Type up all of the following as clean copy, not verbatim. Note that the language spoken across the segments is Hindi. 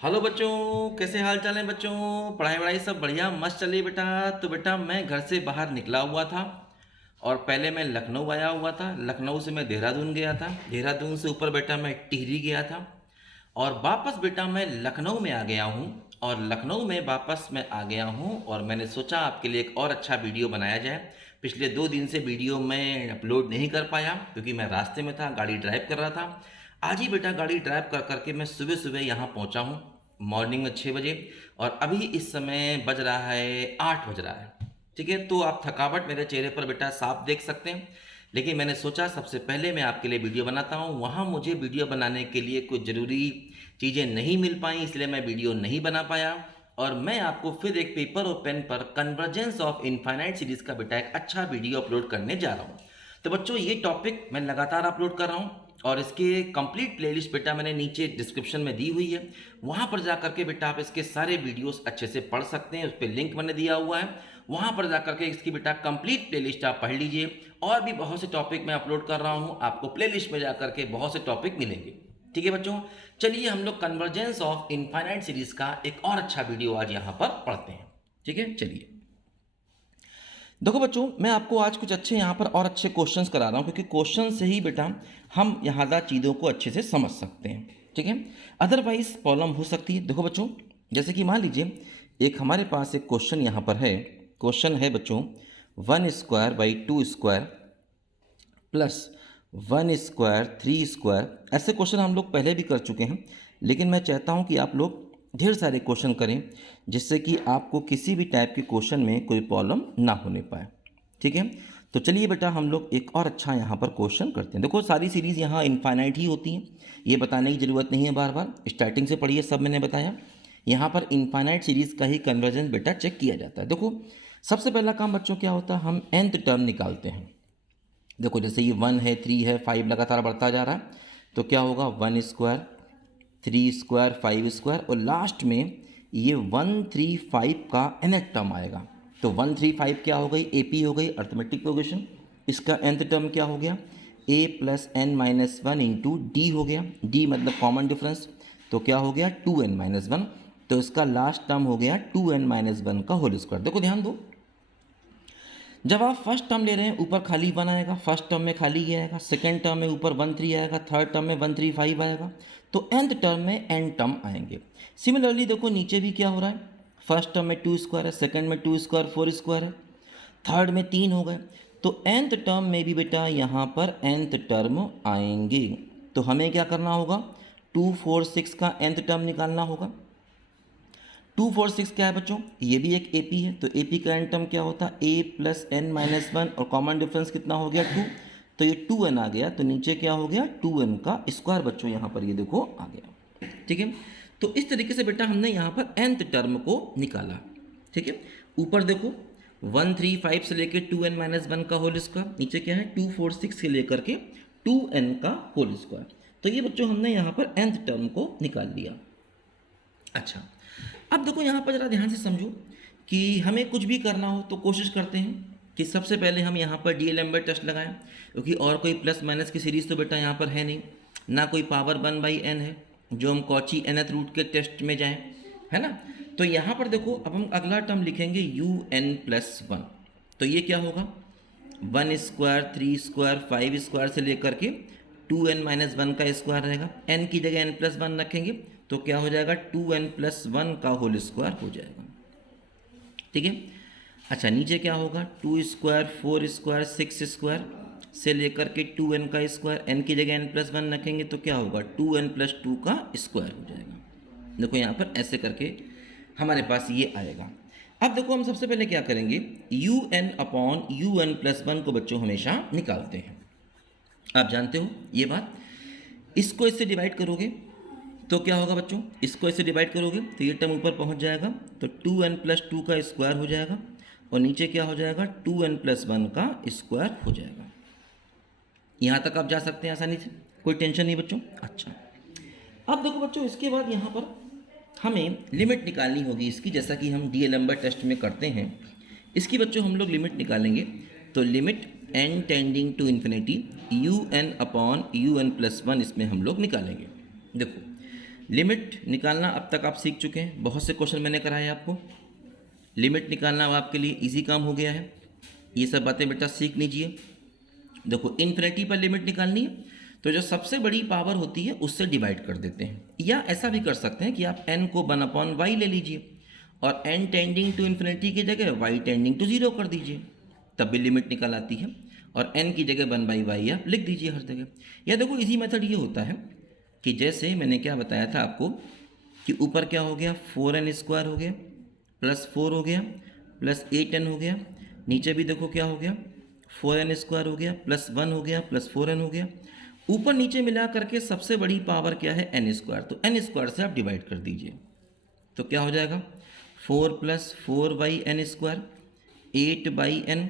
हेलो बच्चों, कैसे हाल चाल है बच्चों। पढ़ाई वढ़ाई सब बढ़िया मस्त चली बेटा। तो बेटा मैं घर से बाहर निकला हुआ था और पहले मैं लखनऊ आया हुआ था। लखनऊ से मैं देहरादून गया था। देहरादून से ऊपर बेटा मैं टिहरी गया था और वापस बेटा मैं लखनऊ में आ गया हूँ। और लखनऊ में वापस मैं आ गया हूँ और मैंने सोचा आपके लिए एक और अच्छा वीडियो बनाया जाए। पिछले 2 दिन से वीडियो मैं अपलोड नहीं कर पाया क्योंकि मैं रास्ते में था, गाड़ी ड्राइव कर रहा था। आज ही बेटा गाड़ी ड्राइव कर करके मैं सुबह सुबह यहाँ पहुँचा हूँ, मॉर्निंग में 6 बजे। और अभी इस समय बज रहा है 8 बज रहा है। ठीक है, तो आप थकावट मेरे चेहरे पर बेटा साफ देख सकते हैं। लेकिन मैंने सोचा सबसे पहले मैं आपके लिए वीडियो बनाता हूँ। वहाँ मुझे वीडियो बनाने के लिए कुछ ज़रूरी चीज़ें नहीं मिल पाई, इसलिए मैं वीडियो नहीं बना पाया। और मैं आपको फिर एक पेपर और पेन पर कन्वर्जेंस ऑफ इनफाइनाइट सीरीज़ का बेटा एक अच्छा वीडियो अपलोड करने जा रहा हूँ। तो बच्चों ये टॉपिक मैं लगातार अपलोड कर रहा हूँ और इसके कंप्लीट प्लेलिस्ट बेटा मैंने नीचे डिस्क्रिप्शन में दी हुई है। वहाँ पर जा करके बेटा आप इसके सारे वीडियोस अच्छे से पढ़ सकते हैं, उस पर लिंक मैंने दिया हुआ है। वहाँ पर जा करके इसकी बेटा कंप्लीट प्लेलिस्ट आप पढ़ लीजिए। और भी बहुत से टॉपिक मैं अपलोड कर रहा हूँ, आपको प्लेलिस्ट में जा करके बहुत से टॉपिक मिलेंगे। ठीक है बच्चों, चलिए हम लोग कन्वर्जेंस ऑफ इनफाइनाइट सीरीज का एक और अच्छा वीडियो आज यहाँ पर पढ़ते हैं। ठीक है, चलिए देखो बच्चों, मैं आपको आज कुछ अच्छे यहाँ पर और अच्छे क्वेश्चंस करा रहा हूँ क्योंकि क्वेश्चन से ही बेटा हम यहाँ चीज़ों को अच्छे से समझ सकते हैं। ठीक है, अदरवाइज प्रॉब्लम हो सकती है। देखो बच्चों, जैसे कि मान लीजिए एक हमारे पास एक क्वेश्चन यहाँ पर है। क्वेश्चन है बच्चों 1² / 2² प्लस 1² 3²। ऐसे क्वेश्चन हम लोग पहले भी कर चुके हैं, लेकिन मैं चाहता हूँ कि आप लोग ढेर सारे क्वेश्चन करें जिससे कि आपको किसी भी टाइप के क्वेश्चन में कोई प्रॉब्लम ना होने पाए। ठीक है, तो चलिए बेटा हम लोग एक और अच्छा यहाँ पर क्वेश्चन करते हैं। देखो सारी सीरीज़ यहाँ इनफाइनाइट ही होती हैं, ये बताने की ज़रूरत नहीं है बार बार, स्टार्टिंग से पढ़िए, सब मैंने बताया। यहाँ पर इनफाइनाइट सीरीज़ का ही कन्वर्जेंस बेटा चेक किया जाता है। देखो सबसे पहला काम बच्चों क्या होता है, हम nth टर्म निकालते हैं। देखो जैसे ये 1 है, 3 है, 5 लगातार बढ़ता जा रहा है, तो क्या होगा 1², 3², 5² और लास्ट में ये 135 का nth टर्म आएगा। तो 135 क्या हो गई, AP हो गई, अर्थमेटिक प्रोग्रेशन। इसका nth टर्म क्या हो गया, A + n-1 इंटू डी हो गया। D मतलब कॉमन डिफरेंस, तो क्या हो गया 2n-1। तो इसका लास्ट टर्म हो गया 2n-1 का होल स्क्वायर। देखो ध्यान दो, जब आप फर्स्ट टर्म ले रहे हैं ऊपर खाली 1 आएगा, फर्स्ट टर्म में खाली ये आएगा, सेकेंड टर्म में ऊपर 1 3 आएगा, थर्ड टर्म में 135 आएगा, तो nth टर्म में n टर्म आएंगे। सिमिलरली देखो नीचे भी क्या हो रहा है, फर्स्ट टर्म में 2² है, सेकेंड में 2², 4² है, थर्ड में 3 हो गए, तो nth टर्म में भी बेटा यहाँ पर nth टर्म आएंगे। तो हमें क्या करना होगा, 2 4 6 का nth टर्म निकालना होगा। 2 4 6 क्या है बच्चों, ये भी एक AP है, तो AP का एन टर्म क्या होता है, A + n-1 और कॉमन डिफरेंस कितना हो गया 2, तो ये 2n आ गया, तो नीचे क्या हो गया 2n का स्क्वायर बच्चों यहाँ पर ये देखो आ गया। ठीक है, तो इस तरीके से बेटा हमने यहाँ पर nth टर्म को निकाला। ठीक है, ऊपर देखो 135 से लेकर 2n-1 का होल स्क्वायर, नीचे क्या है 2 4 6 से लेकर के 2n का होल स्क्वायर। तो ये बच्चों हमने यहाँ पर nth टर्म को निकाल लिया। अच्छा, अब देखो यहाँ पर ज़रा ध्यान से समझो कि हमें कुछ भी करना हो तो कोशिश करते हैं कि सबसे पहले हम यहाँ पर डीएलएम्बर्ट टेस्ट लगाएं, क्योंकि और कोई प्लस माइनस की सीरीज़ तो बेटा यहाँ पर है नहीं, ना कोई पावर 1/n है जो हम कॉची nth रूट के टेस्ट में जाएं, है ना। तो यहाँ पर देखो अब हम अगला टर्म लिखेंगे un+1। तो ये क्या होगा 1², 3², 5² से लेकर के 2n-1 का स्क्वायर रहेगा, n की जगह n+1 रखेंगे तो क्या हो जाएगा 2n+1 का होल स्क्वायर हो जाएगा। ठीक है, अच्छा नीचे क्या होगा 2², 4², 6² से लेकर के 2n का स्क्वायर, n की जगह n+1 रखेंगे तो क्या होगा 2n+2 का स्क्वायर हो जाएगा। देखो यहाँ पर ऐसे करके हमारे पास ये आएगा। अब देखो हम सबसे पहले क्या करेंगे, un/un+1 को बच्चों हमेशा निकालते हैं, आप जानते हो ये बात। इसको इससे डिवाइड करोगे तो क्या होगा बच्चों, इसको इससे डिवाइड करोगे तो ये टर्म ऊपर पहुंच जाएगा, तो 2n+2 का स्क्वायर हो जाएगा और नीचे क्या हो जाएगा 2n+1 का स्क्वायर हो जाएगा। यहाँ तक आप जा सकते हैं आसानी से, कोई टेंशन नहीं बच्चों। अच्छा, अब देखो बच्चों इसके बाद यहाँ पर हमें लिमिट निकालनी होगी इसकी, जैसा कि हम डीएलएम्बर्ट टेस्ट में करते हैं। इसकी बच्चों हम लोग लिमिट निकालेंगे, तो limit n tending to infinity un/un+1 इसमें हम लोग निकालेंगे। देखो लिमिट निकालना अब तक आप सीख चुके हैं, बहुत से क्वेश्चन मैंने कराए आपको। लिमिट निकालना अब आपके लिए इजी काम हो गया है। ये सब बातें बेटा सीख लीजिए। देखो इन्फिनिटी पर लिमिट निकालनी है तो जो सबसे बड़ी पावर होती है उससे डिवाइड कर देते हैं, या ऐसा भी कर सकते हैं कि आप n को 1/y ले लीजिए और n टेंडिंग टू इन्फिनिटी की जगह y टेंडिंग टू 0 कर दीजिए, तब भी लिमिट निकल आती है। और n की जगह 1/y आप लिख दीजिए हर जगह। या देखो इजी मेथड ये होता है कि जैसे मैंने क्या बताया था आपको कि ऊपर क्या हो गया, 4n² हो गया प्लस 4 हो गया प्लस 8n हो गया, नीचे भी देखो क्या हो गया, 4n² हो गया प्लस 1 हो गया प्लस 4n हो गया। ऊपर नीचे मिला करके सबसे बड़ी पावर क्या है, n², तो n² से आप डिवाइड कर दीजिए तो क्या हो जाएगा, 4 + 4/n², 8/n,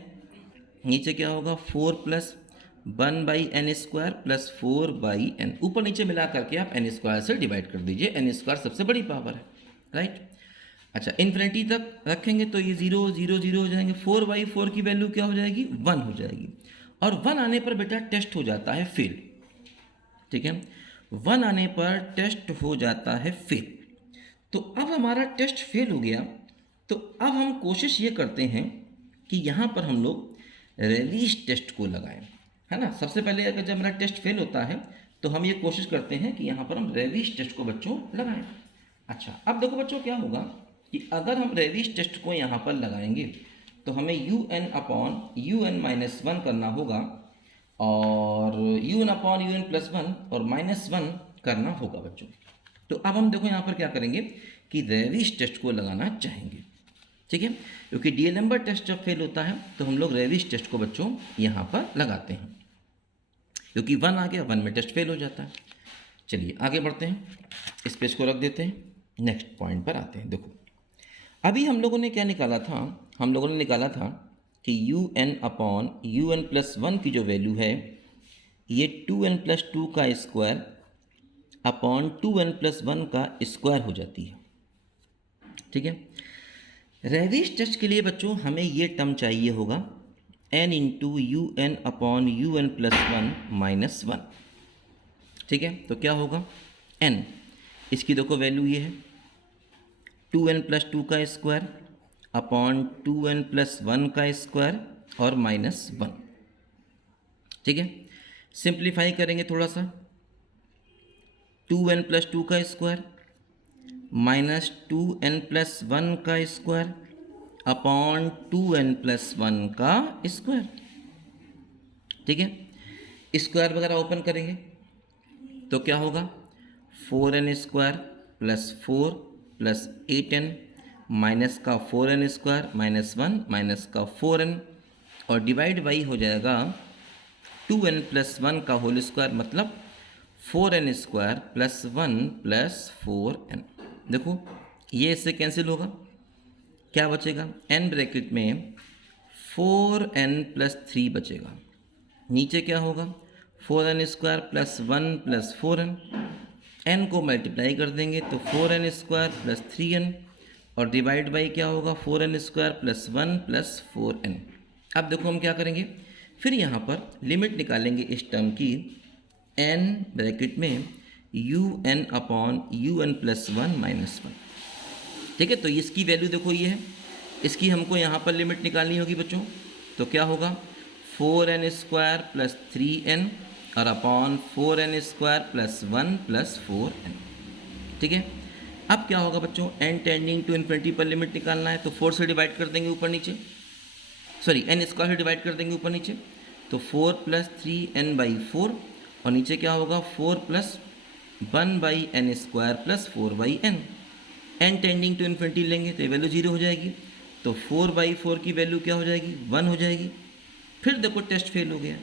नीचे क्या होगा 4 + 1/n² प्लस 4/n, ऊपर नीचे मिला करके आप n² से डिवाइड कर दीजिए, n² सबसे बड़ी पावर है, राइट। अच्छा इन्फिनिटी तक रखेंगे तो ये 0 0 0 हो जाएंगे, 4/4 की वैल्यू क्या हो जाएगी, 1 हो जाएगी। और 1 आने पर बेटा टेस्ट हो जाता है फेल, ठीक है, 1 आने पर टेस्ट हो जाता है फेल। तो अब हमारा टेस्ट फेल हो गया, तो अब हम कोशिश ये करते हैं कि यहाँ पर हम लोग रेविस टेस्ट को लगाएं, है ना। सबसे पहले अगर जब मेरा टेस्ट फेल होता है तो हम ये कोशिश करते हैं कि यहाँ पर हम रेविस टेस्ट को बच्चों लगाएं। अच्छा अब देखो बच्चों क्या होगा कि अगर हम रेविस टेस्ट को यहाँ पर लगाएंगे तो हमें UN/UN-1 करना होगा और UN/UN+1 और -1 करना होगा बच्चों। तो अब हम देखो यहाँ पर क्या करेंगे कि रेविस टेस्ट को लगाना चाहेंगे, ठीक है, क्योंकि डीएलएम्बर टेस्ट जब फेल होता है तो हम लोग रेविस टेस्ट को बच्चों यहाँ पर लगाते हैं, क्योंकि 1 आ गया, 1 में टेस्ट फेल हो जाता है। चलिए आगे बढ़ते हैं, इस पेज को रख देते हैं, नेक्स्ट पॉइंट पर आते हैं। देखो अभी हम लोगों ने क्या निकाला था, हम लोगों ने निकाला था कि UN/UN+1 की जो वैल्यू है ये 2n+2 का स्क्वायर अपॉन 2n+1 का स्क्वायर हो जाती है, ठीक है। रेविस टेस्ट के लिए बच्चों हमें ये टर्म चाहिए होगा n × UN/UN+1 -1, ठीक है। तो क्या होगा n, इसकी देखो वैल्यू ये है 2n+2 का स्क्वायर अपॉन 2n+1 का स्क्वायर और -1, ठीक है। सिंप्लीफाई करेंगे थोड़ा सा, 2n+2 का स्क्वायर माइनस 2n+1 का स्क्वायर अपॉन 2n+1 का स्क्वायर, ठीक है। स्क्वायर वगैरह ओपन करेंगे तो क्या होगा 4n² plus 4 plus 8n minus का 4n² -1 माइनस का 4n और डिवाइड बाई हो जाएगा 2n+1 का होल स्क्वायर, मतलब 4n² प्लस 1 प्लस 4n। देखो ये इससे कैंसिल होगा, क्या बचेगा, n ब्रैकेट में 4n+3 बचेगा, नीचे क्या होगा 4n² plus 1 plus 4n, n को मल्टीप्लाई कर देंगे तो 4n² प्लस 3n और डिवाइड बाई क्या होगा 4n² प्लस 1 प्लस 4n। अब देखो हम क्या करेंगे, फिर यहाँ पर लिमिट निकालेंगे इस टर्म की, n ब्रैकेट में UN/UN+1 -1, ठीक है। तो इसकी वैल्यू देखो ये है, इसकी हमको यहाँ पर लिमिट निकालनी होगी बच्चों, तो क्या होगा 4n² प्लस 3n और upon 4n² plus 1 plus 4n, ठीक है। अब क्या होगा बच्चों, n टेंडिंग टू इन्फिनिटी पर लिमिट निकालना है तो 4 से डिवाइड कर देंगे ऊपर नीचे, सॉरी n² से डिवाइड कर देंगे ऊपर नीचे, तो 4 + 3n/4 और नीचे क्या होगा 4 + 1/n² plus 4/n, n tending to infinity लेंगे तो ये वैल्यू 0 हो जाएगी, तो 4/4 की वैल्यू क्या हो जाएगी 1 हो जाएगी। फिर देखो टेस्ट फेल हो गया,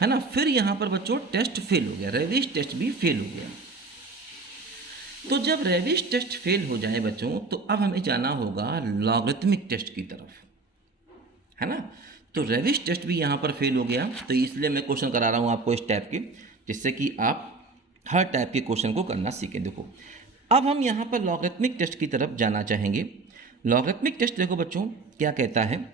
है ना, फिर यहाँ पर बच्चों टेस्ट फेल हो गया, रेविस टेस्ट भी फेल हो गया। तो जब रेविस टेस्ट फेल हो जाए बच्चों तो अब हमें जाना होगा लॉगरिथमिक टेस्ट की तरफ, है ना। तो रेविस टेस्ट भी यहाँ पर फेल हो गया, तो इसलिए मैं क्वेश्चन करा रहा हूँ आपको इस टाइप के, जिससे कि आप हर टाइप के क्वेश्चन को करना सीखें। देखो अब हम यहाँ पर लॉगरिथमिक टेस्ट की तरफ जाना चाहेंगे। लॉगरिथमिक टेस्ट देखो बच्चों क्या कहता है,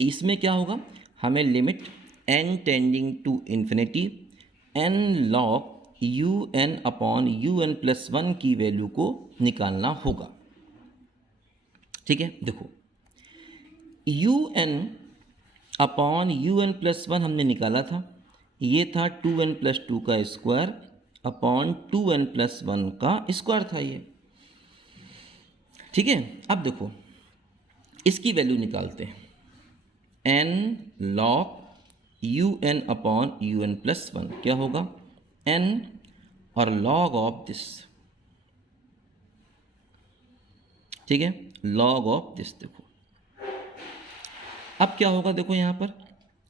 इसमें क्या होगा, हमें limit n tending to infinity n log U N upon you N plus one की वैल्यू को निकालना होगा। ठीक है, देखो U N upon you N plus one हमने निकाला था, ये था 2n प्लस टू का square upon 2n plus one का स्क्वायर था ये। ठीक है, अब देखो इसकी वैल्यू निकालते हैं, n log U N upon you N plus one क्या होगा, n और log ऑफ दिस। ठीक है, log ऑफ दिस। देखो अब क्या होगा, देखो यहाँ पर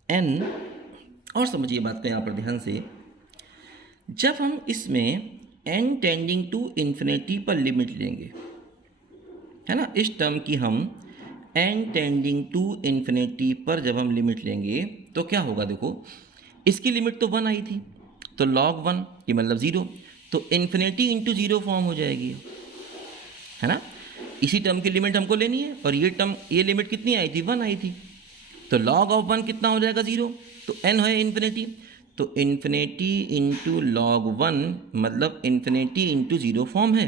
n, और समझिए बात को यहाँ पर ध्यान से, जब हम इसमें n टेंडिंग टू इन्फिनिटी पर लिमिट लेंगे, है ना, इस टर्म की हम n टेंडिंग टू इन्फिनिटी पर जब हम लिमिट लेंगे तो क्या होगा, देखो इसकी लिमिट तो 1 आई थी, तो log 1 ये मतलब 0, तो इन्फिनिटी इंटू 0 फॉर्म हो जाएगी, है ना। इसी टर्म की लिमिट हमको लेनी है और ये लिमिट कितनी आई थी, 1 आई थी, तो log ऑफ 1 कितना हो जाएगा, 0, तो n है इन्फिनिटी, तो इन्फिनिटी इंटू log 1 मतलब इन्फिनिटी इंटू 0 फॉर्म है।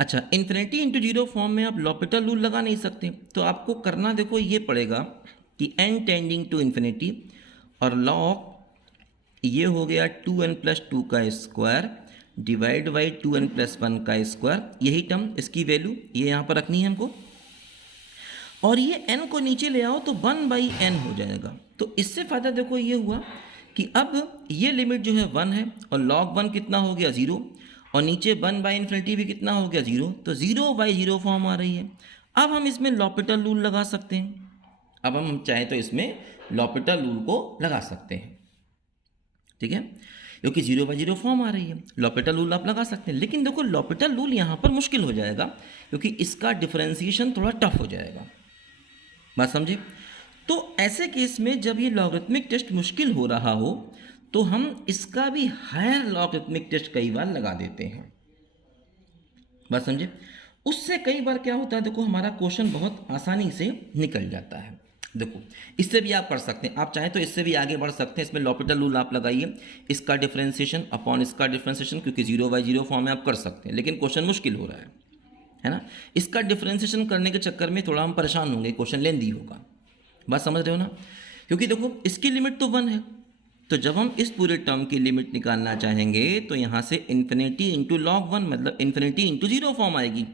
अच्छा, इन्फिनिटी इंटू 0 फॉर्म में आप लॉपिटल रूल लगा नहीं सकते, तो आपको करना देखो ये पड़ेगा कि n टेंडिंग टू इन्फिनिटी और log ये हो गया 2n प्लस टू का square divide by 2n plus one का स्क्वायर, यही टर्म, इसकी वैल्यू ये यहाँ पर रखनी है हमको, और ये n को नीचे ले आओ तो 1/n हो जाएगा। तो इससे फ़ायदा देखो ये हुआ कि अब ये लिमिट जो है 1 है और log 1 कितना हो गया, 0, और नीचे 1/∞ भी कितना हो गया, 0, तो 0/0 फॉर्म आ रही है। अब हम इसमें लॉपिटल रूल लगा सकते हैं, अब हम चाहे तो इसमें लॉपिटल रूल को लगा सकते हैं। ठीक है, क्योंकि 0/0 फॉर्म आ रही है, लॉपिटल रूल आप लगा सकते हैं, लेकिन देखो लॉपिटल रूल यहाँ पर मुश्किल हो जाएगा क्योंकि इसका डिफरेंशिएशन थोड़ा टफ हो जाएगा, बात समझे। तो ऐसे केस में जब ये लॉगरिथमिक टेस्ट मुश्किल हो रहा हो तो हम इसका भी हायर लॉगरिथमिक टेस्ट कई बार लगा देते हैं, बात समझे। उससे कई बार क्या होता है, देखो हमारा क्वेश्चन बहुत आसानी से निकल जाता है। देखो इससे भी आप कर सकते हैं, आप चाहें तो इससे भी आगे बढ़ सकते हैं, इसमें लॉपिटल रूल आप लगाइए, इसका डिफरेंशिएशन अपॉन इसका डिफरेंशिएशन, क्योंकि 0/0 फॉर्म में आप कर सकते हैं, लेकिन क्वेश्चन मुश्किल हो रहा है ना। इसका डिफरेंशिएशन करने के चक्कर में थोड़ा हम परेशान होंगे, क्वेश्चन लेंदी होगा, बात समझ रहे हो ना। क्योंकि देखो इसकी लिमिट तो 1 है, तो जब हम इस पूरे टर्म की लिमिट निकालना चाहेंगे तो यहाँ से इन्फिनिटी इंटू log 1 मतलब इन्फिनिटी इंटू 0 फॉर्म आएगी।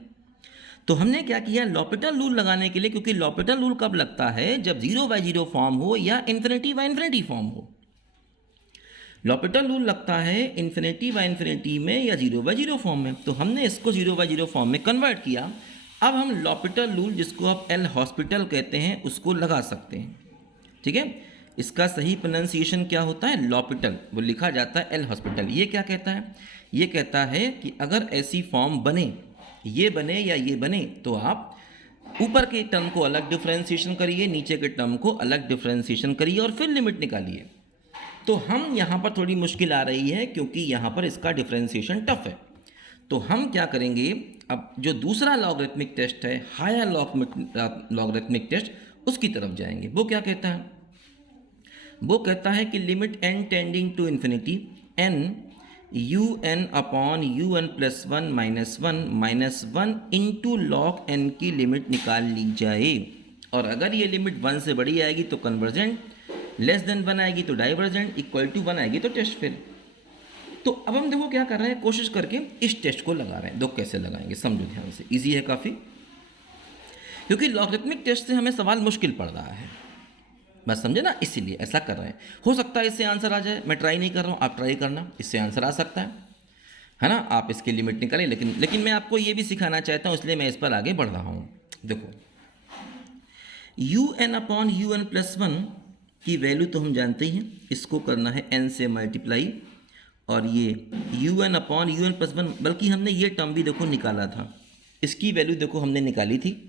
तो हमने क्या किया, लॉपिटल रूल लगाने के लिए, क्योंकि लॉपिटल रूल कब लगता है, जब 0/0 फॉर्म हो या इन्फिनिटी फॉर्म हो। लॉपिटल रूल लगता है इन्फिनिटी में या 0/0 फॉर्म में, तो हमने इसको 0/0 फॉर्म में कन्वर्ट किया। अब हम लॉपिटल रूल, जिसको आप एल हॉस्पिटल कहते हैं, उसको लगा सकते हैं। ठीक है, इसका सही प्रोनाउंसिएशन क्या होता है, लॉपिटल, वो लिखा जाता है एल हॉस्पिटल। ये क्या कहता है, ये कहता है कि अगर ऐसी फॉर्म बने, ये बने या ये बने, तो आप ऊपर के टर्म को अलग डिफरेंशिएशन करिए, नीचे के टर्म को अलग डिफरेंशिएशन करिए और फिर लिमिट निकालिए। तो हम यहाँ पर थोड़ी मुश्किल आ रही है क्योंकि यहाँ पर इसका डिफरेंशिएशन टफ है। तो हम क्या करेंगे, अब जो दूसरा लॉगरिथमिक टेस्ट है, हायर लॉगरिथमिक टेस्ट, उसकी तरफ जाएंगे। वो क्या कहता है, वो कहता है कि limit n tending to infinity n U N upon you N plus one minus one into log n की लिमिट निकाल ली जाए, और अगर ये लिमिट 1 से बड़ी आएगी तो कन्वर्जेंट, लेस देन 1 आएगी तो डाइवर्जेंट, इक्वल टू 1 आएगी तो टेस्ट फेल। तो अब हम देखो क्या कर रहे हैं, कोशिश करके इस टेस्ट को लगा रहे हैं। दो कैसे लगाएंगे समझो ध्यान से, इजी है काफ़ी, क्योंकि लॉगरिथमिक टेस्ट से हमें सवाल मुश्किल पड़ रहा है, बस समझे ना, इसीलिए ऐसा कर रहे हैं। हो सकता है इससे आंसर आ जाए, मैं ट्राई नहीं कर रहा हूँ, आप ट्राई करना, इससे आंसर आ सकता है ना। आप इसकी लिमिट निकालें, लेकिन मैं आपको ये भी सिखाना चाहता हूँ, इसलिए मैं इस पर आगे बढ़ रहा हूँ। देखो U N upon you N plus one की वैल्यू तो हम जानते ही हैं, इसको करना है n से मल्टीप्लाई, और ये U N upon you N plus one, बल्कि हमने ये टर्म भी देखो निकाला था, इसकी वैल्यू देखो हमने निकाली थी,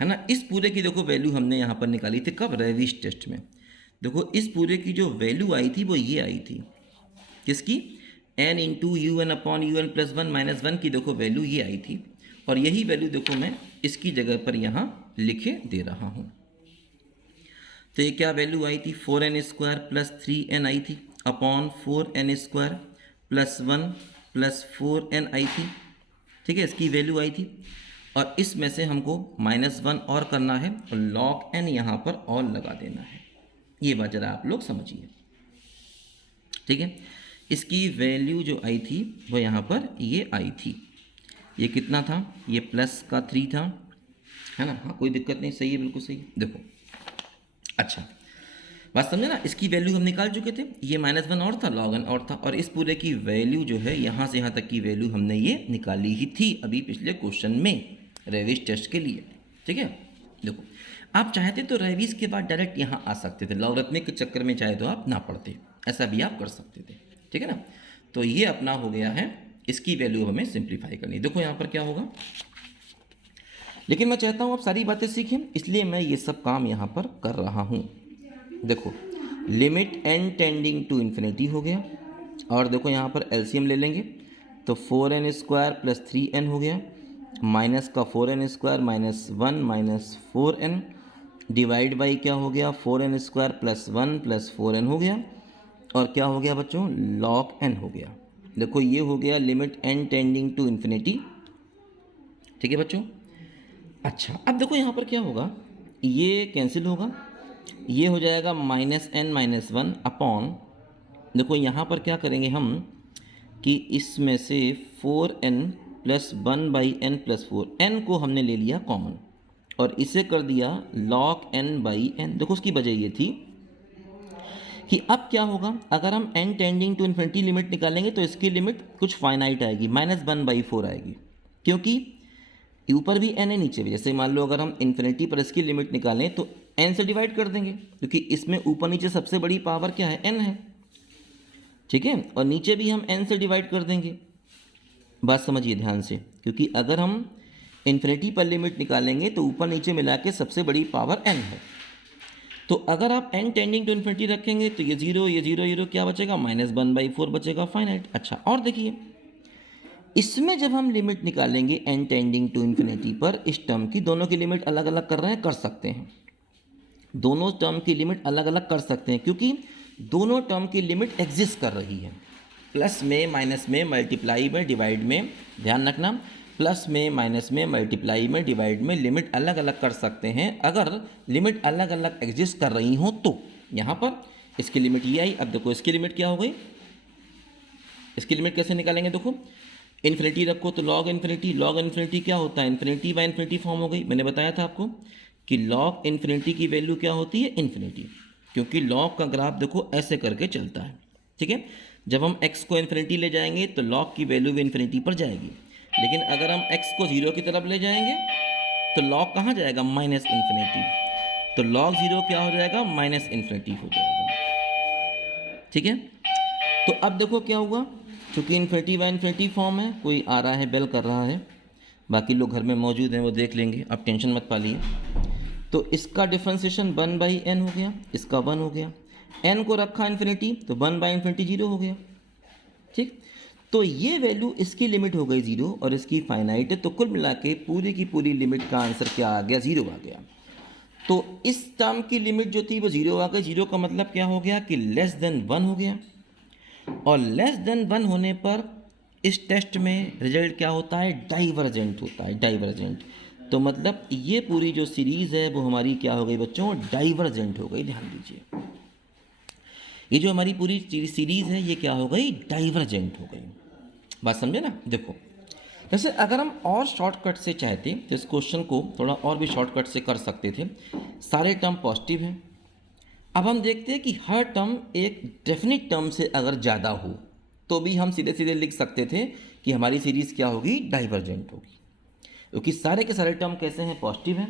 है ना। इस पूरे की देखो वैल्यू हमने यहाँ पर निकाली थी, कब, रेविस टेस्ट में। देखो इस पूरे की जो वैल्यू आई थी वो ये आई थी, किसकी, n into U N upon you N plus one minus one की देखो वैल्यू ये आई थी, और यही वैल्यू देखो मैं इसकी जगह पर यहाँ लिखे दे रहा हूँ। तो ये क्या वैल्यू आई थी, 4n² प्लस 3n आई थी। Upon 4n² plus 1 plus 4n आई थी, ठीक है, इसकी वैल्यू आई थी। और इसमें से हमको -1 और करना है और log n यहाँ पर और लगा देना है। ये बात जरा आप लोग समझिए, ठीक है। इसकी वैल्यू जो आई थी वो यहाँ पर ये आई थी। ये कितना था? ये प्लस का 3 था, है ना। हाँ, कोई दिक्कत नहीं, सही है, बिल्कुल सही। देखो, अच्छा बात समझे ना। इसकी वैल्यू हम निकाल चुके थे, ये -1 और था, log n और था, और इस पूरे की वैल्यू जो है यहाँ से यहाँ तक की वैल्यू हमने ये निकाली ही थी अभी पिछले क्वेश्चन में रेविस टेस्ट के लिए, ठीक है। देखो, आप चाहते तो रेविस के बाद डायरेक्ट यहाँ आ सकते थे, लॉगरिथमिक के चक्कर में चाहे तो आप ना पढ़ते, ऐसा भी आप कर सकते थे, ठीक है ना। तो ये अपना हो गया है, इसकी वैल्यू हमें सिंप्लीफाई करनी। देखो यहाँ पर क्या होगा, लेकिन मैं चाहता हूँ आप सारी बातें सीखें, इसलिए मैं ये सब काम यहाँ पर कर रहा हूँ। देखो, limit n tending to infinity हो गया, और देखो यहाँ पर एलसीएम ले लेंगे तो 4n² प्लस 3n हो गया, माइनस का 4n² minus 1 minus 4n divide by क्या हो गया, 4n² प्लस 1 प्लस 4n हो गया, और क्या हो गया बच्चों, log n हो गया। देखो, ये हो गया limit n tending to infinity, ठीक है बच्चों। अच्छा, अब देखो यहाँ पर क्या होगा, ये कैंसिल होगा, ये हो जाएगा -n माइनस 1 अपॉन, देखो यहाँ पर क्या करेंगे हम कि इसमें से 4n plus 1/n plus 4, n को हमने ले लिया कॉमन और इसे कर दिया log n/n। देखो, उसकी वजह ये थी कि अब क्या होगा, अगर हम n tending to infinity limit निकालेंगे तो इसकी लिमिट कुछ फाइनाइट आएगी, -1/4 आएगी, क्योंकि ऊपर भी n है नीचे भी। जैसे मान लो अगर हम इन्फिनिटी पर इसकी लिमिट निकालें तो n से डिवाइड कर देंगे, क्योंकि इसमें ऊपर नीचे सबसे बड़ी पावर क्या है, n है, ठीक है। और नीचे भी हम n से डिवाइड कर देंगे। बात समझिए ध्यान से, क्योंकि अगर हम इन्फिनिटी पर लिमिट निकालेंगे तो ऊपर नीचे मिला के सबसे बड़ी पावर n है। तो अगर आप n टेंडिंग टू इन्फिनिटी रखेंगे तो ये 0 क्या बचेगा, -1/4 बचेगा फाइनाइट। अच्छा, और देखिए, इसमें जब हम लिमिट निकालेंगे n टेंडिंग टू इन्फिनिटी पर, इस टर्म की, दोनों की लिमिट अलग अलग कर रहे हैं, कर सकते हैं, दोनों टर्म की लिमिट अलग अलग कर सकते हैं, क्योंकि दोनों टर्म की लिमिट एग्जिस्ट कर रही है। प्लस में, माइनस में, मल्टीप्लाई में, डिवाइड में, ध्यान रखना, प्लस में, माइनस में, मल्टीप्लाई में, डिवाइड में लिमिट अलग अलग कर सकते हैं। अगर लिमिट अलग अलग एग्जिस्ट कर रही हो तो यहाँ पर इसकी लिमिट ये आई। अब देखो, इसकी लिमिट क्या हो गई, इसकी लिमिट कैसे निकालेंगे, देखो, इन्फिनिटी रखो तो log इन्फिनिटी क्या होता है, इन्फिनिटी बाय इन्फिनिटी फॉर्म हो गई। मैंने बताया था आपको कि log इन्फिनिटी की वैल्यू क्या होती है, इन्फिनिटी, क्योंकि log का ग्राफ देखो ऐसे करके चलता है, ठीक है। जब हम x को इन्फिनिटी ले जाएंगे तो log की वैल्यू भी इन्फिनिटी पर जाएगी, लेकिन अगर हम x को 0 की तरफ ले जाएंगे तो log कहाँ जाएगा, -इन्फिनिटी, तो log 0 क्या हो जाएगा, -इन्फिनिटी हो जाएगा, ठीक है। तो अब देखो क्या हुआ, चूँकि इन्फिनिटी बाय इन्फिनिटी फॉर्म है, कोई आ रहा है, बेल कर रहा है, बाकी लोग घर में मौजूद हैं, वो देख लेंगे, आप टेंशन मत पालिए। तो इसका डिफ्रेंसिएशन 1/n हो गया, इसका 1 हो गया, n को रखा इन्फिनिटी तो 1/इन्फिनिटी 0 हो गया, ठीक। तो ये वैल्यू, इसकी लिमिट हो गई 0 और इसकी फाइनाइट है, तो कुल मिला के पूरी की पूरी लिमिट का आंसर क्या आ गया, 0 आ गया। तो इस टर्म की लिमिट जो थी वो 0 आ गई। 0 का मतलब क्या हो गया कि लेस देन 1 हो गया, और लेस देन 1 होने पर इस टेस्ट में रिजल्ट क्या होता है, डाइवर्जेंट होता है, डाइवर्जेंट। तो मतलब ये पूरी जो सीरीज़ है वो हमारी क्या हो गई बच्चों, डाइवर्जेंट हो गई। ध्यान दीजिए, ये जो हमारी पूरी सीरीज़ है ये क्या हो गई, डाइवर्जेंट हो गई। बात समझे ना। देखो, जैसे अगर हम और शॉर्टकट से चाहते तो इस क्वेश्चन को थोड़ा और भी शॉर्टकट से कर सकते थे। सारे टर्म पॉजिटिव हैं। अब हम देखते हैं कि हर टर्म एक डेफिनिट टर्म से अगर ज़्यादा हो तो भी हम सीधे सीधे लिख सकते थे कि हमारी सीरीज़ क्या होगी, डाइवर्जेंट होगी, क्योंकि सारे के सारे टर्म कैसे हैं, पॉजिटिव हैं,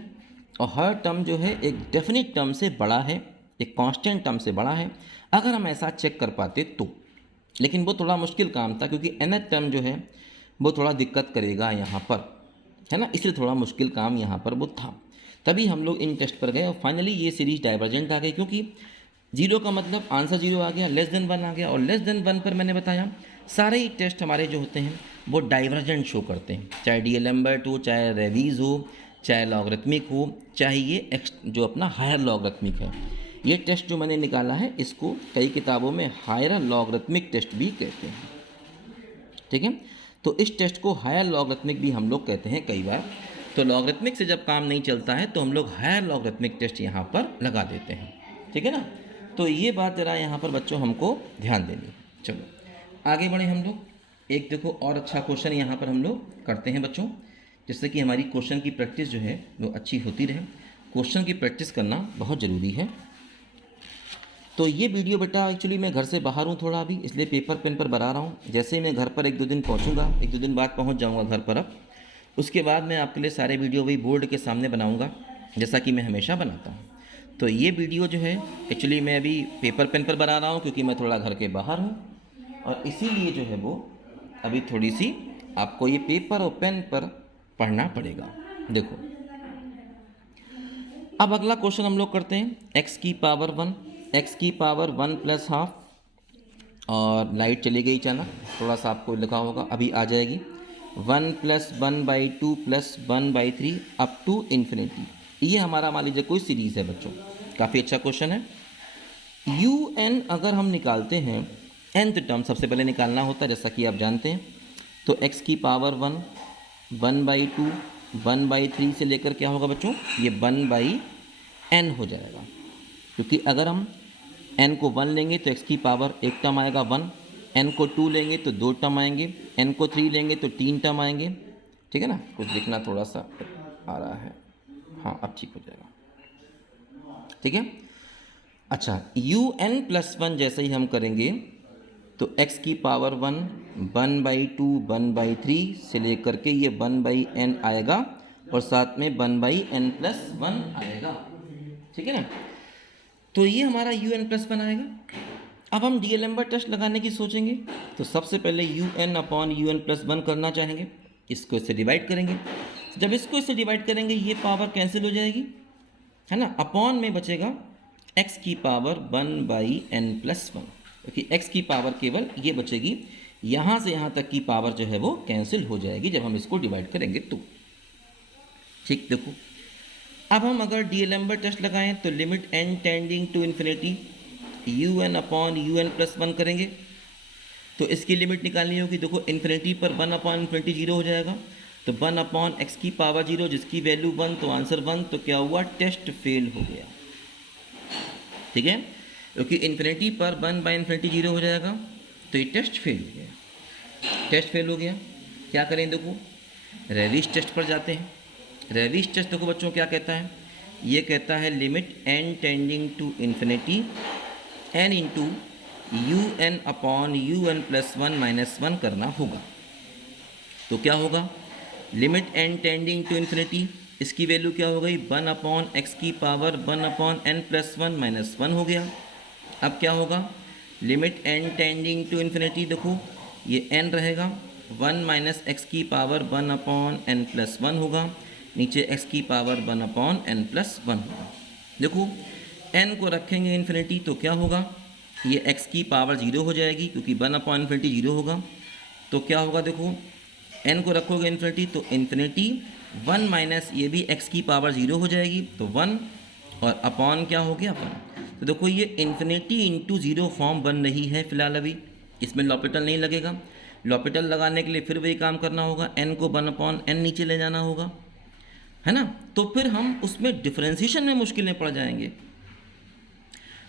और हर टर्म जो है एक डेफिनिट टर्म से बड़ा है, एक कांस्टेंट टर्म से बड़ा है। अगर हम ऐसा चेक कर पाते तो, लेकिन वो थोड़ा मुश्किल काम था, क्योंकि nth टर्म जो है वो थोड़ा दिक्कत करेगा यहाँ पर, है ना, इसलिए थोड़ा मुश्किल काम यहाँ पर वो था। तभी हम लोग इन टेस्ट पर गए और फाइनली ये सीरीज डाइवर्जेंट आ गई, क्योंकि 0 का मतलब आंसर 0 आ गया, लेस देन 1 आ गया, और लेस देन 1 पर मैंने बताया सारे ही टेस्ट हमारे जो होते हैं वो डाइवर्जेंट शो करते हैं, चाहे डीएलएम्बर्ट हो, चाहे रेवीज हो, चाहे लॉगरिथमिक हो, चाहे ये जो अपना हायर लॉगरिथमिक है। ये टेस्ट जो मैंने निकाला है इसको कई किताबों में हायर लॉगरिथमिक टेस्ट भी कहते हैं। ठीक है, तो इस टेस्ट को हायर लॉगरिथमिक भी हम लोग कहते हैं कई बार। तो लॉगरिथमिक से जब काम नहीं चलता है तो हम लोग हायर लॉगरिथमिक टेस्ट यहाँ पर लगा देते हैं। ठीक है ना, तो ये बात ज़रा यहाँ पर बच्चों हमको ध्यान देनी है। चलो आगे बढ़े हम लोग। एक देखो और अच्छा क्वेश्चन यहाँ पर हम लोग करते हैं बच्चों, जिससे कि हमारी क्वेश्चन की प्रैक्टिस जो है वो अच्छी होती रहे। क्वेश्चन की प्रैक्टिस करना बहुत ज़रूरी है। तो ये वीडियो बेटा एक्चुअली मैं घर से बाहर हूँ थोड़ा अभी, इसलिए पेपर पेन पर बना रहा हूँ। जैसे ही मैं घर पर 1-2 दिन पहुँचूँगा, 1-2 दिन बाद पहुँच जाऊँगा घर पर अब, उसके बाद मैं आपके लिए सारे वीडियो वही बोर्ड के सामने बनाऊँगा, जैसा कि मैं हमेशा बनाता हूँ। तो ये वीडियो जो है एक्चुअली मैं अभी पेपर पेन पर बना रहा हूँ, क्योंकि मैं थोड़ा घर के बाहर हूँ, और इसीलिए जो है वो अभी थोड़ी सी आपको ये पेपर और पेन पर पढ़ना पड़ेगा। देखो अब अगला क्वेश्चन हम लोग करते हैं। x की पावर 1 प्लस हाफ, और लाइट चली गई अचानक, थोड़ा सा आपको लिखा होगा, अभी आ जाएगी। 1 plus 1/2 plus 1/3 up to infinity. ये हमारा मान लीजिए कोई सीरीज़ है बच्चों, काफ़ी अच्छा क्वेश्चन है। un अगर हम निकालते हैं, nth टर्म सबसे पहले निकालना होता है जैसा कि आप जानते हैं। तो x की पावर 1, 1/2, 1/3 से लेकर क्या होगा बच्चों, ये 1/n हो जाएगा। क्योंकि अगर हम n को 1 लेंगे तो x की पावर 1 टर्म आएगा 1, n को 2 लेंगे तो 2 टर्म आएंगे, n को 3 लेंगे तो 3 टर्म आएंगे। ठीक है ना, कुछ लिखना थोड़ा सा आ रहा है, हाँ अब ठीक हो जाएगा। ठीक है, अच्छा un प्लस 1 जैसे ही हम करेंगे तो x की पावर 1, 1/2, 1/3 से लेकर के ये 1/n आएगा, और साथ में 1/n प्लस 1 आएगा। ठीक है ना, तो ये हमारा un प्लस 1 आएगा। अब हम डीएलएम्बर्ट टेस्ट लगाने की सोचेंगे, तो सबसे पहले un प्लस 1 करना चाहेंगे, इसको इससे डिवाइड करेंगे। जब इसको इससे डिवाइड करेंगे ये पावर कैंसिल हो जाएगी, है ना, अपॉन में बचेगा x की पावर 1/n प्लस 1, क्योंकि x की पावर केवल ये बचेगी, यहाँ से यहाँ तक की पावर जो है वो कैंसिल हो जाएगी जब हम इसको डिवाइड करेंगे तो। ठीक, देखो अब हम अगर डीएलएम्बर्ट टेस्ट लगाएं तो limit n tending to infinity un upon un plus 1 करेंगे, तो इसकी लिमिट निकालनी होगी। देखो इन्फिनिटी पर 1 अपॉन इन्फिनिटी 0 हो जाएगा, तो 1 अपॉन x की पावर 0 जिसकी वैल्यू 1, तो आंसर 1। तो क्या हुआ, टेस्ट फेल हो गया। ठीक है, क्योंकि इन्फिनिटी पर 1/इन्फिनिटी 0 हो जाएगा, तो ये टेस्ट फेल हो गया। टेस्ट फेल हो गया, क्या करें, देखो रेविस टेस्ट पर जाते हैं। रेविस टेस्ट देखो बच्चों क्या कहता है, ये कहता है limit n tending to infinity n into un upon un plus 1 minus 1 करना होगा। तो क्या होगा, limit n tending to infinity, इसकी वैल्यू क्या हो गई, 1 अपॉन x की power 1 upon n plus 1 minus 1 हो गया। अब क्या होगा, limit n tending to infinity, देखो ये n रहेगा, 1 माइनस x की पावर 1 अपॉन n प्लस 1 होगा, नीचे x की पावर 1 अपॉन n प्लस 1 होगा। देखो n को रखेंगे इन्फिनिटी तो क्या होगा, ये x की पावर 0 हो जाएगी, क्योंकि 1 अपॉन इन्फिनिटी 0 होगा। तो क्या होगा, देखो n को रखोगे इन्फिनिटी तो इन्फिनिटी 1 माइनस ये भी x की पावर 0 हो जाएगी, तो 1 और अपॉन क्या हो गया 1। तो देखो ये इन्फिनिटी इंटू 0 फॉर्म बन रही है फिलहाल, अभी इसमें लॉपिटल नहीं लगेगा। लॉपिटल लगाने के लिए फिर वही काम करना होगा, n को 1 अपॉन n नीचे ले जाना होगा, है ना। तो फिर हम उसमें डिफ्रेंशिएशन में मुश्किलें पड़ जाएंगे।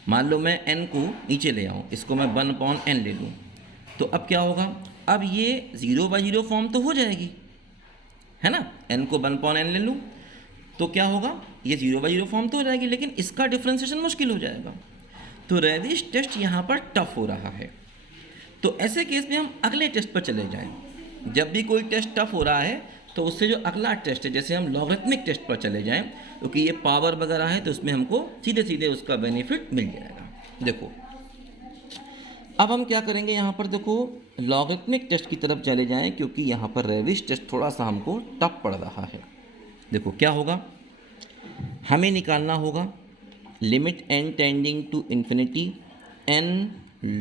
मान लो मैं n को नीचे ले आऊँ, इसको मैं 1 अपॉन n ले लूँ, तो अब क्या होगा, अब ये 0/0 फॉर्म तो हो जाएगी, है ना। n को 1 अपॉन n ले लूँ तो क्या होगा, ये 0/0 फॉर्म तो हो जाएगी, लेकिन इसका डिफ्रेंशिएशन मुश्किल हो जाएगा। तो रेविस टेस्ट यहाँ पर टफ हो रहा है। तो ऐसे केस में हम अगले टेस्ट पर चले जाएं। जब भी कोई टेस्ट टफ हो रहा है तो उससे जो अगला टेस्ट है, जैसे हम लॉगरिथमिक टेस्ट पर चले जाएं, क्योंकि ये पावर वगैरह है तो उसमें हमको सीधे सीधे उसका बेनिफिट मिल जाएगा। देखो अब हम क्या करेंगे, यहाँ पर देखो लॉगरिथमिक टेस्ट की तरफ चले जाएं, क्योंकि यहाँ पर रेविस टेस्ट थोड़ा सा हमको टफ पड़ रहा है। देखो क्या होगा, हमें निकालना होगा limit n tending to infinity n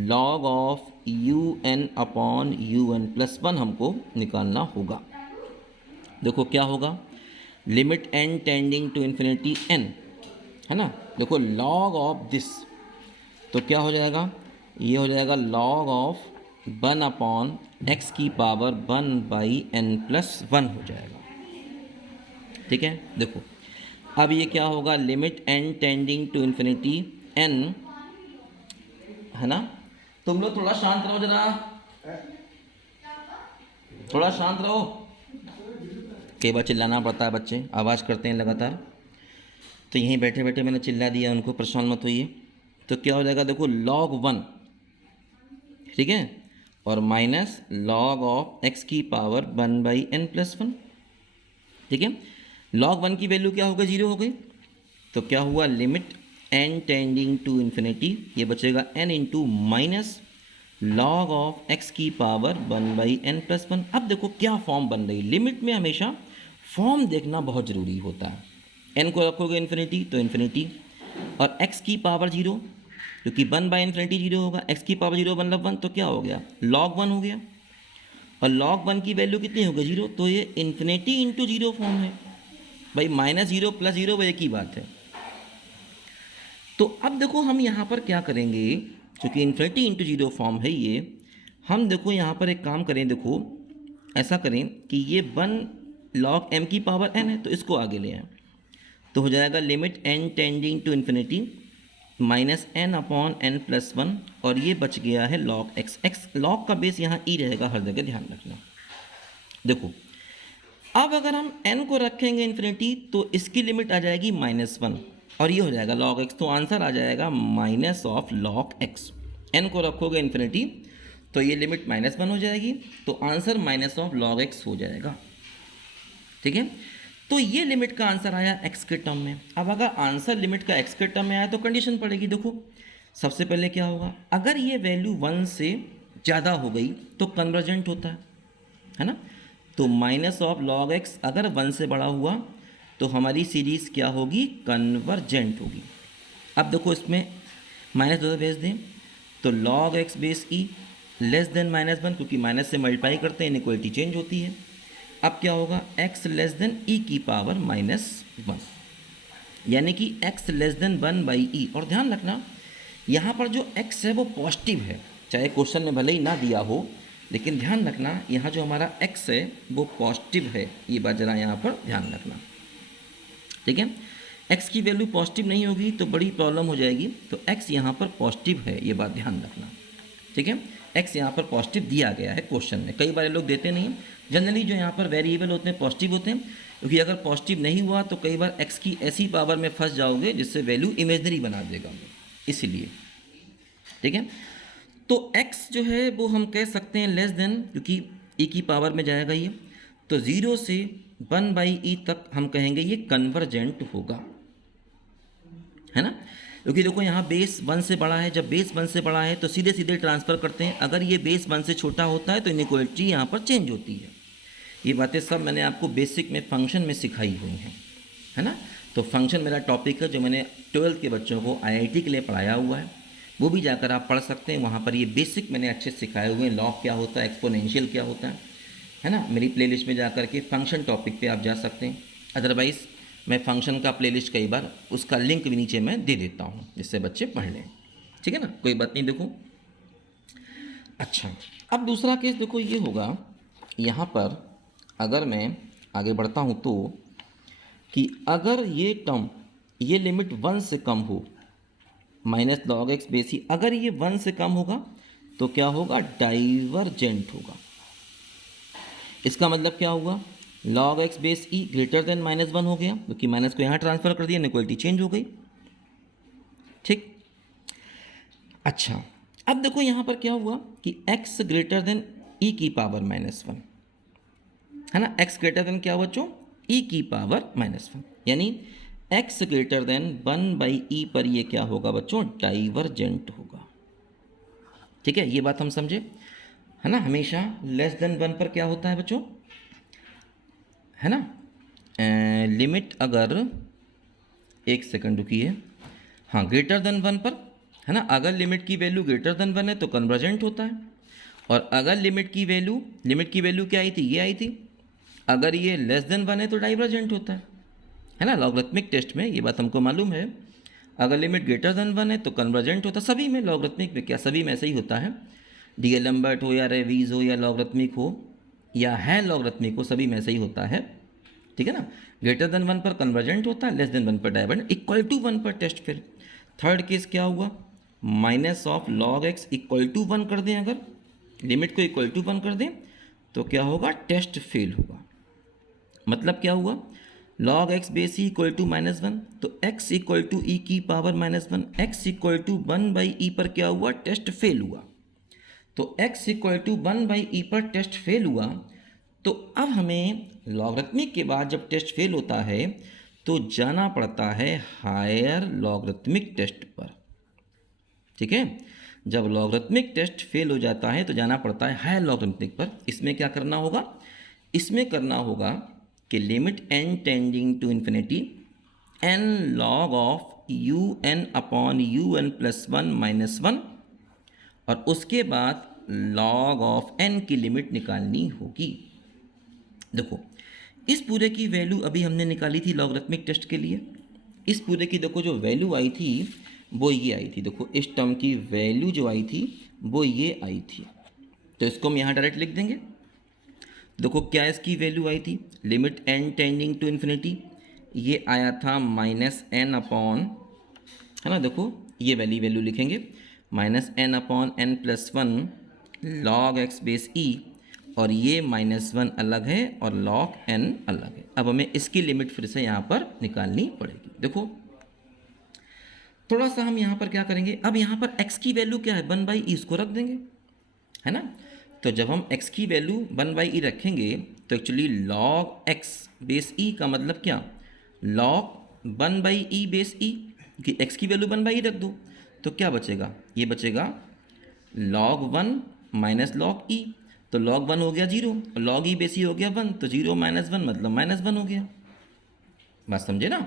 log of un upon un plus 1 हमको निकालना होगा। देखो क्या होगा, limit n tending to infinity n, है ना, देखो लॉग ऑफ दिस, तो क्या हो जाएगा, ये हो जाएगा लॉग ऑफ 1 अपॉन एक्स की पावर 1/n+1 हो जाएगा। ठीक है, देखो अब ये क्या होगा, limit n tending to infinity n, है ना। तुम लोग थोड़ा शांत रहो जरा, थोड़ा शांत रहो, कई बार चिल्लाना पड़ता है, बच्चे आवाज़ करते हैं लगातार, तो यहीं बैठे बैठे मैंने चिल्ला दिया उनको, परेशान मत होइए। तो क्या हो जाएगा, देखो log 1, ठीक है, और माइनस log ऑफ x की पावर 1/n+1, ठीक है। log 1 की वैल्यू क्या हो गई, 0 हो गई, तो क्या हुआ, limit n tending to infinity, ये बचेगा n into minus log of x की पावर 1/n+1। अब देखो क्या फॉर्म बन रही, लिमिट में हमेशा फॉर्म देखना बहुत ज़रूरी होता है। n को रखोगे इन्फिनिटी तो इन्फिनिटी, और x की पावर 0, क्योंकि 1/इन्फिनिटी 0 होगा, x की पावर 0 मतलब 1, तो क्या हो गया, log 1 हो गया, और log 1 की वैल्यू कितनी हो गई, 0, तो ये इन्फिनिटी इंटू 0 फॉर्म है भाई, -0 + 0 वो एक ही बात है। तो अब देखो हम यहाँ पर क्या करेंगे, क्योंकि इन्फिनिटी इंटू 0 फॉर्म है ये, हम देखो यहाँ पर एक काम करें, देखो ऐसा करें कि ये 1 log m की पावर n है, तो इसको आगे ले आए, तो हो जाएगा limit n tending to infinity -n upon n+1, और ये बच गया है log x log का बेस यहाँ e रहेगा हर जगह, ध्यान रखना। देखो अब अगर हम n को रखेंगे इन्फिनिटी तो इसकी लिमिट आ जाएगी -1, और ये हो जाएगा log x, तो आंसर आ जाएगा minus of log x। n को रखोगे इन्फिनिटी तो ये लिमिट -1 हो जाएगी, तो answer minus of log x हो जाएगा। ठीक है, तो ये लिमिट का आंसर आया x के टर्म में। अब अगर आंसर लिमिट का x के टर्म में आया तो कंडीशन पड़ेगी, देखो सबसे पहले क्या होगा, अगर ये वैल्यू 1 से ज़्यादा हो गई तो कन्वर्जेंट होता है ना, तो माइनस ऑफ log x अगर 1 से बड़ा हुआ तो हमारी सीरीज़ क्या होगी, कन्वर्जेंट होगी। अब देखो इसमें -2 भेज दें तो log x base e less than -1, क्योंकि माइनस से मल्टीप्लाई करते हैं इनइक्वालिटी चेंज होती है। अब क्या होगा, x लेस देन e की पावर -1, यानी कि x लेस देन 1/e। और ध्यान रखना यहाँ पर जो x है वो पॉजिटिव है, चाहे क्वेश्चन में भले ही ना दिया हो, लेकिन ध्यान रखना यहाँ जो हमारा x है वो पॉजिटिव है, ये बात जरा यहाँ पर ध्यान रखना। ठीक है, x की वैल्यू पॉजिटिव नहीं होगी तो बड़ी प्रॉब्लम हो जाएगी, तो x यहाँ पर पॉजिटिव है, ये बात ध्यान रखना। ठीक है, x यहाँ पर पॉजिटिव दिया गया है क्वेश्चन में, कई बार लोग देते नहीं, जनरली जो यहाँ पर वेरिएबल होते हैं पॉजिटिव होते हैं, क्योंकि अगर पॉजिटिव नहीं हुआ तो कई बार x की ऐसी पावर में फंस जाओगे जिससे वैल्यू इमेजनरी बना देगा, इसीलिए। ठीक है, तो x जो है वो हम कह सकते हैं लेस देन, क्योंकि e की पावर में जाएगा ये, तो 0 से 1/e तक हम कहेंगे ये कन्वर्जेंट होगा, है ना, क्योंकि देखो यहाँ बेस 1 से बड़ा है, जब बेस 1 से बड़ा है तो सीधे सीधे ट्रांसफ़र करते हैं, अगर ये बेस 1 से छोटा होता है तो इनइक्वालिटी यहाँ पर चेंज होती है। ये बातें सब मैंने आपको बेसिक में फंक्शन में सिखाई हुई हैं, है ना। तो फंक्शन मेरा टॉपिक है जो मैंने 12th के बच्चों को IIT के लिए पढ़ाया हुआ है, वो भी जाकर आप पढ़ सकते हैं, वहाँ पर ये बेसिक मैंने अच्छे सिखाए हुए हैं, लॉग क्या होता है, एक्सपोनेंशियल क्या होता है ना। मेरी प्लेलिस्ट में जा कर के फंक्शन टॉपिक पे आप जा सकते हैं, अदरवाइज़ मैं फंक्शन का प्लेलिस्ट कई बार उसका लिंक भी नीचे मैं दे देता हूँ जिससे बच्चे पढ़ लें। ठीक है ना, कोई बात नहीं। देखो अच्छा, अब दूसरा केस देखो ये होगा, यहाँ पर अगर मैं आगे बढ़ता हूँ तो कि अगर ये टर्म, ये लिमिट 1 से कम हो, -log x बेस e, अगर ये 1 से कम होगा तो क्या होगा, डाइवर्जेंट होगा। इसका मतलब क्या हुआ, log x base e greater than -1 हो गया, क्योंकि माइनस को यहाँ ट्रांसफर कर दिया, इनइक्वालिटी चेंज हो गई। ठीक, अच्छा अब देखो यहाँ पर क्या हुआ कि x ग्रेटर देन e की पावर -1, है ना, x ग्रेटर देन क्या बच्चों, e की पावर -1, यानी x ग्रेटर देन 1/e पर ये क्या होगा बच्चों, डाइवर्जेंट होगा। ठीक है, ये बात हम समझे, है ना। हमेशा लेस देन 1 पर क्या होता है बच्चों, है ना, लिमिट अगर, एक सेकंड रुकिए, हाँ ग्रेटर देन 1 पर, है ना, अगर लिमिट की वैल्यू ग्रेटर देन 1 है तो कन्वर्जेंट होता है, और अगर लिमिट की वैल्यू क्या आई थी, ये आई थी, अगर ये लेस देन 1 है तो डाइवर्जेंट होता है ना। लॉगरिथमिक टेस्ट में ये बात हमको मालूम है, अगर लिमिट ग्रेटर देन 1 है तो कन्वर्जेंट होता, सभी में लॉगरिथमिक में क्या सभी में ऐसे ही होता है, डीएलएम्बर्ट हो या रेवीज हो या लॉगरिथमिक हो या है लॉगरिथमिक हो, सभी में ऐसे ही होता है, ठीक है ना। ग्रेटर देन 1 पर कन्वर्जेंट होता है, लेस देन 1 पर डाइवर्जेंट, इक्वल टू 1 पर टेस्ट फेल। थर्ड केस क्या हुआ, minus of log x equal to 1 कर दें, अगर लिमिट को इक्वल टू 1 कर दें तो क्या होगा, टेस्ट फेल होगा। मतलब क्या हुआ, log x base e equal to -1, तो x इक्वल टू ई की power -1, x equal to 1/e पर क्या हुआ, टेस्ट फेल हुआ। तो x इक्वल टू 1/e पर टेस्ट फेल हुआ, तो अब हमें लॉगरिथमिक के बाद जब टेस्ट फेल होता है तो जाना पड़ता है हायर लॉगरिथमिक टेस्ट पर, ठीक है। जब लॉगरिथमिक टेस्ट फेल हो जाता है तो जाना पड़ता है हायर लॉगरिथमिक पर। इसमें क्या करना होगा, इसमें करना होगा कि limit n tending to infinity n log of u N upon you N plus 1 minus 1, और उसके बाद log ऑफ n की लिमिट निकालनी होगी। देखो इस पूरे की वैल्यू अभी हमने निकाली थी लॉगरिथमिक टेस्ट के लिए, इस पूरे की देखो जो वैल्यू आई थी वो ये आई थी, देखो इस टर्म की वैल्यू जो आई थी वो ये आई थी, तो इसको हम यहाँ डायरेक्ट लिख देंगे। देखो क्या इसकी वैल्यू आई थी, limit n tending to infinity, ये आया था -n अपॉन, है ना, देखो ये वैल्यू लिखेंगे -n upon n plus 1 log x base e, और ये -1 अलग है और log n अलग है। अब हमें इसकी लिमिट फिर से यहाँ पर निकालनी पड़ेगी। देखो थोड़ा सा हम यहाँ पर क्या करेंगे, अब यहाँ पर x की वैल्यू क्या है, 1/e, इसको रख देंगे, है ना। तो जब हम x की वैल्यू 1/e रखेंगे तो actually log x base e का मतलब क्या, log 1/e बेस e, कि x की वैल्यू 1/e रख दो तो क्या बचेगा, ये बचेगा log 1 माइनस log e, तो log 1 हो गया 0 और log e बेस e हो गया 1, तो 0 माइनस 1 मतलब -1 हो गया। बात समझे ना,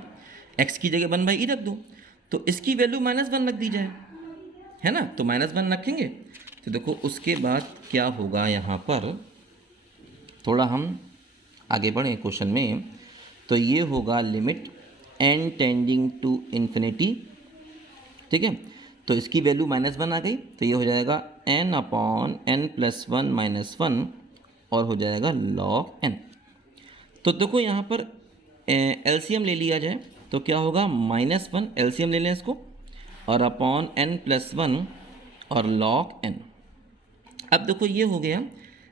x की जगह 1/e रख दो तो इसकी वैल्यू -1 रख दी जाए, है ना, तो -1 रखेंगे तो देखो उसके बाद क्या होगा, यहाँ पर थोड़ा हम आगे बढ़ें क्वेश्चन में, तो ये होगा limit n tending to infinity, ठीक है, तो इसकी वैल्यू -1 आ गई, तो ये हो जाएगा n upon n plus 1 minus 1 और हो जाएगा log n। तो देखो यहाँ पर एलसीएम ले लिया जाए तो क्या होगा, -1 एलसीएम ले लें इसको, और अपॉन n प्लस 1 और log n। अब देखो ये हो गया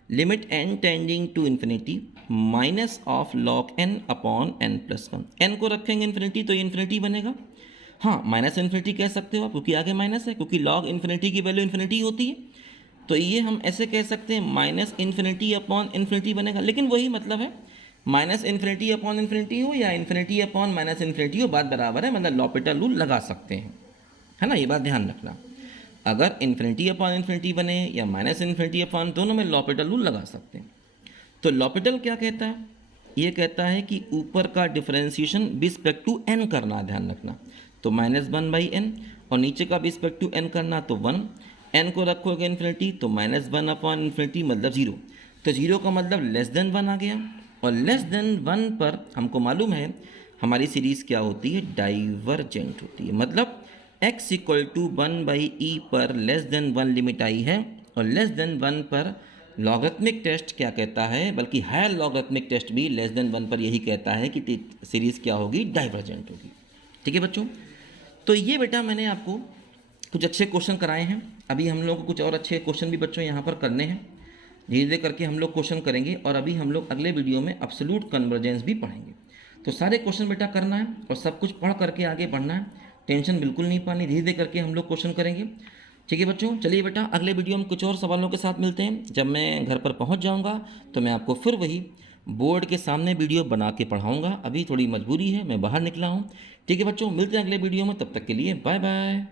limit n tending to infinity minus of log n upon n plus 1, n को रखेंगे इन्फिनिटी तो ये इन्फिनिटी बनेगा, हाँ माइनस इन्फिनिटी कह सकते हो आप क्योंकि आगे माइनस है, क्योंकि log इन्फिनिटी की वैल्यू इन्फिनिटी होती है, तो ये हम ऐसे कह सकते हैं माइनस इन्फिनिटी अपॉन इन्फिनिटी बनेगा। लेकिन वही मतलब है, माइनस इन्फिनिटी अपॉन इन्फिनिटी हो या इन्फिनिटी अपॉन माइनस इन्फिनिटी हो, बात बराबर है, मतलब लॉपिटल रूल लगा सकते हैं, है ना, ये बात ध्यान रखना। अगर इन्फिनिटी अपॉन इन्फिनिटी बने या माइनस इन्फिनिटी अपॉन, दोनों में लॉपिटल रूल लगा सकते हैं। तो लॉपिटल क्या कहता है, ये कहता है कि ऊपर का डिफरेंशिएशन बिस्पेक्ट टू n करना, ध्यान रखना, तो -1/n, और नीचे का बिस्पेक्ट टू n करना तो 1, n को रखोगे इन्फिनिटी तो -1 अपॉन इन्फिनिटी मतलब 0, तो 0 का मतलब लेस देन 1 आ गया, और लेस देन 1 पर हमको मालूम है हमारी सीरीज़ क्या होती है, डाइवर्जेंट होती है। मतलब x इक्वल टू 1/e पर लेस देन 1 लिमिट आई है, और लेस देन 1 पर लॉगरिथमिक टेस्ट क्या कहता है, बल्कि हायर लॉगरिथमिक टेस्ट भी लेस देन 1 पर यही कहता है कि सीरीज़ क्या होगी, डाइवर्जेंट होगी। ठीक है बच्चों, तो ये बेटा मैंने आपको कुछ अच्छे क्वेश्चन कराए हैं, अभी हम लोग को कुछ और अच्छे क्वेश्चन भी बच्चों यहाँ पर करने हैं, धीरे धीरे करके हम लोग क्वेश्चन करेंगे, और अभी हम लोग अगले वीडियो में एब्सोल्यूट कन्वर्जेंस भी पढ़ेंगे। तो सारे क्वेश्चन बेटा करना है और सब कुछ पढ़ करके आगे बढ़ना है, टेंशन बिल्कुल नहीं पानी, धीरे धीरे करके हम लोग क्वेश्चन करेंगे। ठीक है बच्चों, चलिए बेटा अगले वीडियो में कुछ और सवालों के साथ मिलते हैं। जब मैं घर पर पहुंच जाऊंगा तो मैं आपको फिर वही बोर्ड के सामने वीडियो बना के पढ़ाऊंगा। अभी थोड़ी मजबूरी है, मैं बाहर निकला हूं। ठीक है बच्चों, मिलते हैं अगले वीडियो में, तब तक के लिए बाय बाय।